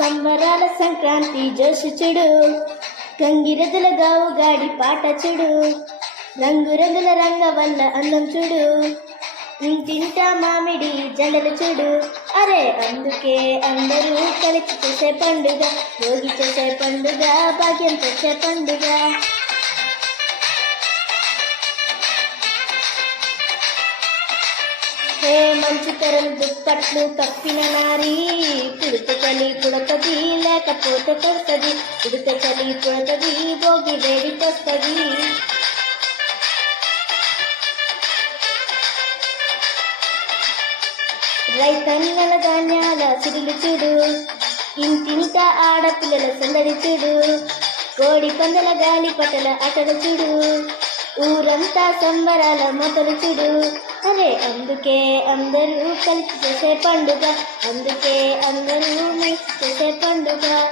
సంబరాల సంక్రాంతి జోషు చూడు. గంగిరథుల గావు గాడి పాట చూడు. రంగురంగుల రంగ వల్ల అందం చూడు. ఇంటింటా మామిడి జండలు చూడు. అరే అందుకే అందరూ కలిసి చేసే పండుగ భోగి చేసే పండుగ భాగ్యం చేసే పండుగ. మంచి మంచు తెరలు దుప్పట్లు కప్పిన నారి? పుడిత చలి పుడతది లేకపోతే కొడుతుంది పుడిత చలి పుడతది భోగి వేడికొస్తుంది రైతన్నల ధాన్యాల సిరులు చూడు ఇంటింట ఆడపిల్లల సందడి చూడు. కోడి పందల గాలి పటల అటలు చూడు. ఊరంతా సంబరాల మొదలు చూడు అరే అందుకే అందరూ కలిసి చేసే పండుగ. అందుకే అందరూ కలిసి చేసే పండుగ.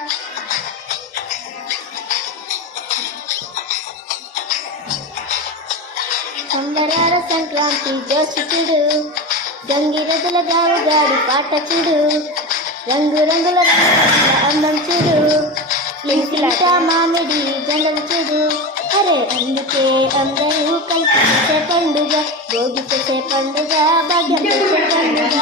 సంబరాల సంక్రాంతి జోషి చూడు గంగిరదుల గాడు పాట చూడు. రంగు రంగుల అందం చూడు. మామిడి జంగలు చూడు. అరే అందుకే అందరూ కలిసి చేసే పండుగ భోగి చేసే పండుగ భగ్యం చేసే పండుగ.